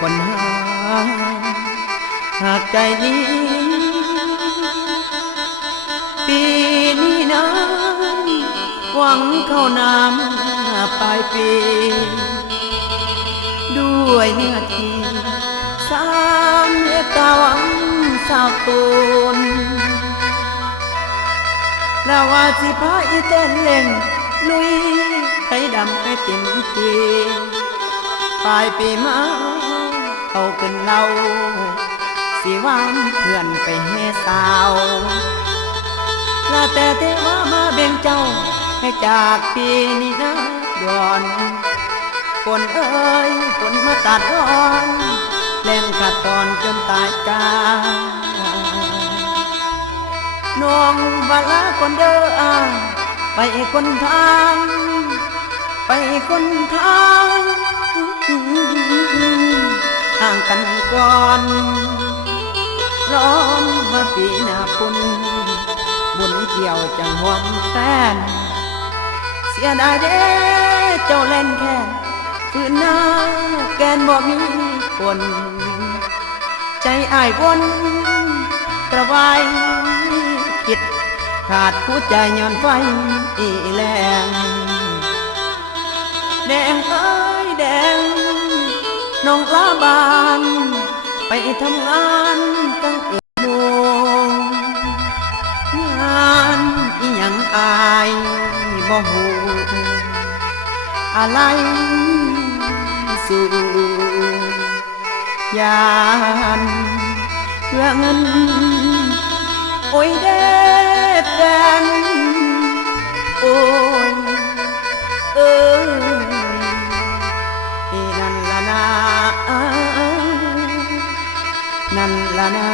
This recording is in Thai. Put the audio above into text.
คนหากใจนี้ปีนี้นั้นหวังเข้าน้ำปลายปีด้วยเนื้อที่สามเอกตาหวังสาวตูนเราว่าสิพาอีเต้นเล่นลุยให้ดำให้เต็มทีปลายปีมาเอาขึ้นเราสิวางเพื่อนไปให้สาวลาแต่เทวามาเบ่งเจ้าให้จากปีนี้นะดอนฝนเอ้ยฝนมาตัดร้อนแรงขาดตอนจนตายกาน้องบาลาคนเด้อไปคนทางไปคนทางห่างกันก่อนร้อนมาปีหน้าปุ่นบุญเกี่ยวจังหวงแฟนเสียดายเด้เจ้าเล่นแค่ฝืนหน้าแกนบ่มีคนใจอ้ายวนกระวายคิดขาดผู้ใจย้อนไฟแรงแดงเอ้ยแดงน้องลาบานไปทำงานตั้งโมงงานอีหยังอายบ่ฮู้อะไรสู่ยานเพื่อเงินโอ้ยเด็ดแฟนโอ้ยเอ้ยนั่นละนานั่นละนา